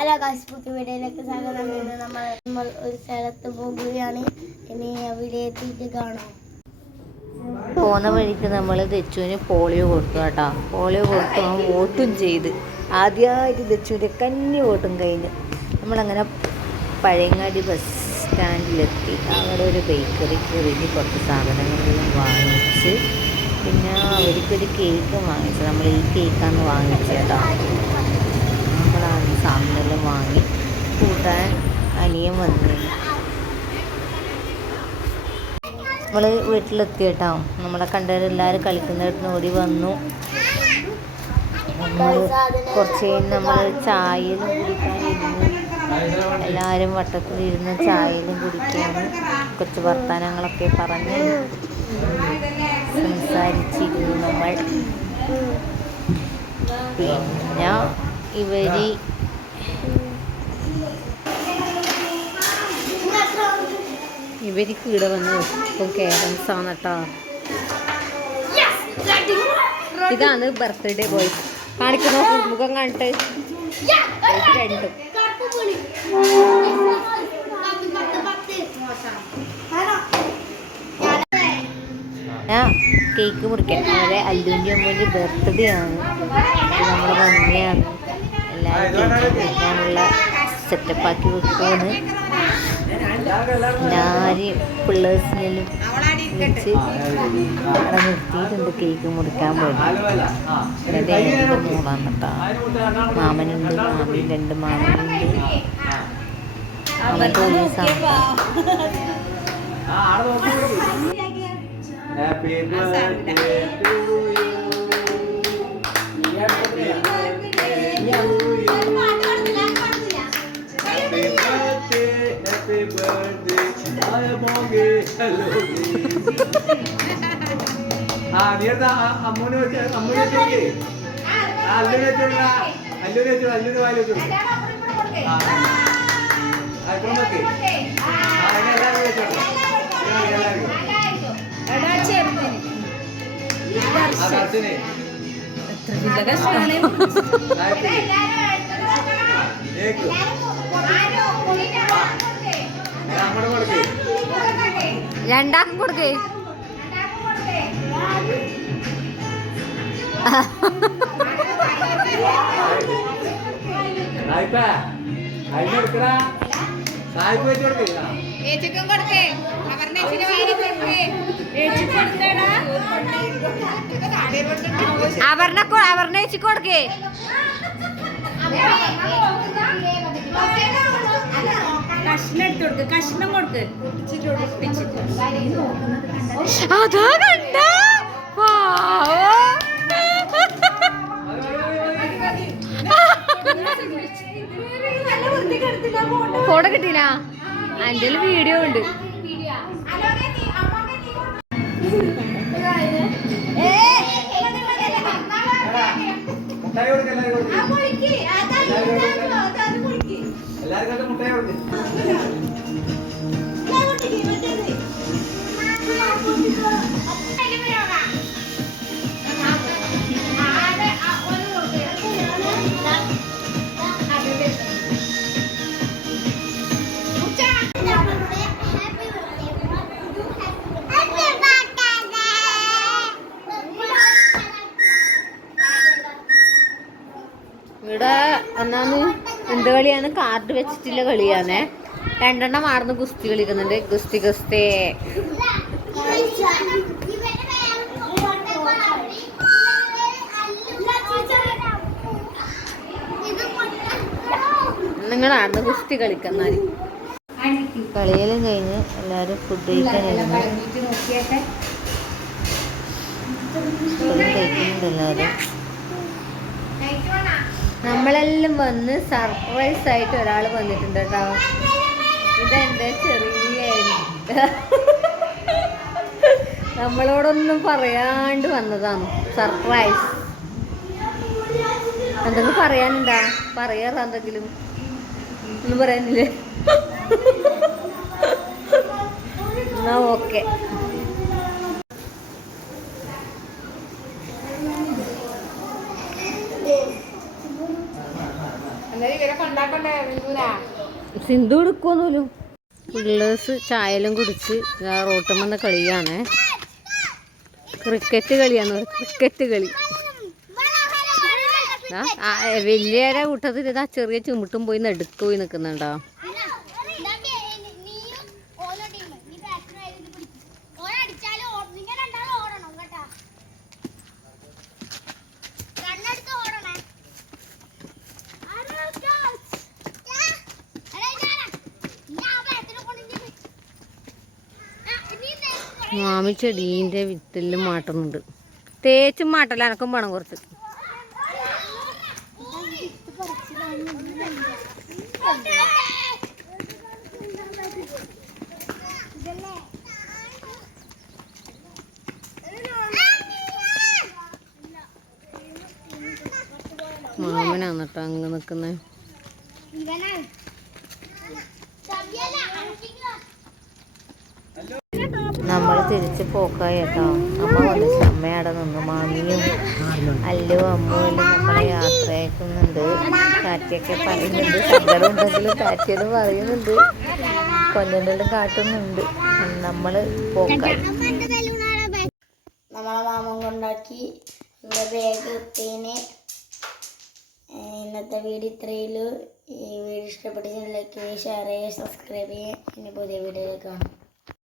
Hello guys, പുതിയ വീഡിയോയിലേക്ക് സ്വാഗതം. ഇന്ന് നമ്മൾ ഒരു സ്ഥലത്ത് പോകുകയാണ്. ഇനി അവിടെ എത്തിയിട്ട് കാണാം. പോകുന്ന വഴിക്ക് നമ്മൾ ദച്ചുവിന് പോളിയോ കൊടുത്തു കേട്ടോ. പോളിയോ കൊടുത്തു, അവൻ വോട്ടും ചെയ്ത്. ആദ്യമായിട്ട് ദച്ചുവിൻ്റെ കന്നി വോട്ടും കഴിഞ്ഞ് നമ്മളങ്ങനെ പഴയങ്ങാടി ബസ് സ്റ്റാൻഡിലെത്തി. അവിടെ ഒരു ബേക്കറി കയറി കുറച്ച് സാധനങ്ങളെല്ലാം വാങ്ങിച്ച്, പിന്നെ അവർക്കൊരു കേക്ക് വാങ്ങിച്ചു. നമ്മൾ ഈ കേക്കാണ് വാങ്ങിച്ചത് കേട്ടോ. നമ്മളാണ് സാധനമെല്ലാം വാങ്ങി കൂട്ടാൻ അനിയൻ വന്നു. നമ്മൾ വീട്ടിലെത്തി കേട്ടോ. നമ്മളെ കണ്ടവരെല്ലാവരും കളിക്കുന്നിടത്ത് ഓടി വന്നു. നമ്മൾ കുറച്ച് കഴിഞ്ഞ് നമ്മൾ ചായയിലും കുടിക്കാനിരുന്നു. എല്ലാവരും വട്ടത്തിലിരുന്ന് ചായയിലും കുടിക്കാനും കുറച്ച് വർത്തമാനങ്ങളൊക്കെ പറഞ്ഞ് സംസാരിച്ചിരുന്നു നമ്മൾ. പിന്നെ ഇവർക്ക് ഇവിടെ വന്ന് ഇപ്പം കേരംസാണ് കേട്ടോ. ഇതാണ് ബർത്ത്ഡേ ബോയ്. കാണിക്കുന്നു മുഖം കണ്ടിട്ട് രണ്ടും. ഞാൻ കേക്ക് മുറിക്കാൻ അവരെ അല്ലുവിൻ്റെ അമ്മൂൻ്റെ ബർത്ത്ഡേ ആണ്. നമ്മുടെ മമ്മിയാണ് എല്ലാവരും കേക്ക് മുറിക്കാനുള്ള സെറ്റപ്പാക്കി വെക്കുമെന്ന്. എല്ലാവരെയും പിള്ളേഴ്സിനെല്ലാം വിളിച്ച് അവിടെ നിർത്തിയിട്ടുണ്ട് കേക്ക് മുറിക്കാൻ വേണ്ടി. എൻ്റെ മോളാണ് കേട്ടോ. മാമനുണ്ട്, മാമി രണ്ട് മാമനുണ്ട്. അവൻ പോലീസാണ്. Happy birthday to you. Happy birthday to you. Happy birthday. I am okay. Hello. Niyarda ammone choke. Allune choka. Allune vaile choke. Aikonoke. Ella choke. രണ്ടാക്കും കൊടുക്കേ. അവർണേച്ചി കൊടുക്കേ. കഷ്ണം എടുത്ത് കൊടുക്ക്, കഷ്ണം കൊടുക്ക്. അതാ കണ്ട ഫോട്ടോ കിട്ടീനാ? എൻ്റെ വീഡിയോ ഉണ്ട്. ഇവിടെ ഒന്നാന്ന് എന്ത് കളിയാണ്? കാർഡ് വെച്ചിട്ടുള്ള കളിയാണേ. രണ്ടെണ്ണം ആർന്ന് ഗുസ്തി കളിക്കുന്നുണ്ട്. ഗുസ്തി നിങ്ങളാർന്ന് ഗുസ്തി കളിക്കുന്ന. കളിയെല്ലാം കഴിഞ്ഞ് എല്ലാവരും ഫുഡ് കഴിക്കാനായിരുന്നു. കഴിക്കുന്നുണ്ട് എല്ലാവരും. നമ്മളെല്ലാം വന്ന് സർപ്രൈസ് ആയിട്ട് ഒരാൾ വന്നിട്ടുണ്ട് കേട്ടോ. ഇതെൻ്റെ ചെറിയ നമ്മളോടൊന്നും പറയാണ്ട് വന്നതാണ്. സർപ്രൈസ്. എന്തെങ്കിലും പറയാനുണ്ടാ? പറയാറ എന്തെങ്കിലും? ഒന്നും പറയാനില്ലേ? എന്നാ ഓക്കെ. ഇവരെ കൊണ്ടാക്കണം. സിന്ധു എടുക്കുമൊന്നുമില്ല. പിള്ളേഴ്സ് ചായലും കുടിച്ച് റോട്ടുമെന്ന കളിയാണ്. ക്രിക്കറ്റ് കളിയാണ്. ക്രിക്കറ്റ് കളി വലിയവരെ കൂട്ടത്തിൽ ഇതാ ചെറിയ ചുമട്ടും പോയി നടുക്ക് പോയി നിൽക്കുന്നുണ്ടോ. മാമി ചെടീൻ്റെ വിത്തിലും മാട്ടുന്നുണ്ട്. തേച്ചും മാട്ടല്ല, എനക്കും വേണം കുറച്ച്. മാമനാണ് കേട്ടോ അങ്ങ് നിൽക്കുന്നത്. നമ്മൾ തിരിച്ച് പോക്കായി കേട്ടോ. അമ്മ വന്നിട്ട് അമ്മയുടെ നിന്ന് മാമിയും അല്ലും അമ്മയും നമ്മളെ യാത്രയാക്കുന്നുണ്ട്. കാറ്റൊക്കെ പറയുന്നുണ്ട്. സങ്കടം ഉണ്ടെങ്കിലും കാറ്റെല്ലാം പറയുന്നുണ്ട്. കൊല്ലണ്ടെല്ലാം കാട്ടുന്നുണ്ട്. നമ്മൾ പോക്കായി. നമ്മളെ മാമൻ കൊണ്ടാക്കി ഇവിടെ ബാഗ് എത്തിന്. ഇന്നത്തെ വീഡിയോ ഇത്രയുള്ളൂ. ഈ വീഡിയോ ഇഷ്ടപ്പെട്ടിട്ടുണ്ടെങ്കിൽ ലൈക്ക് ചെയ്യുക, ഷെയർ ചെയ്യുക, സബ്സ്ക്രൈബ് ചെയ്യുക. ഇനി പുതിയ വീഡിയോയിൽ കാണാം.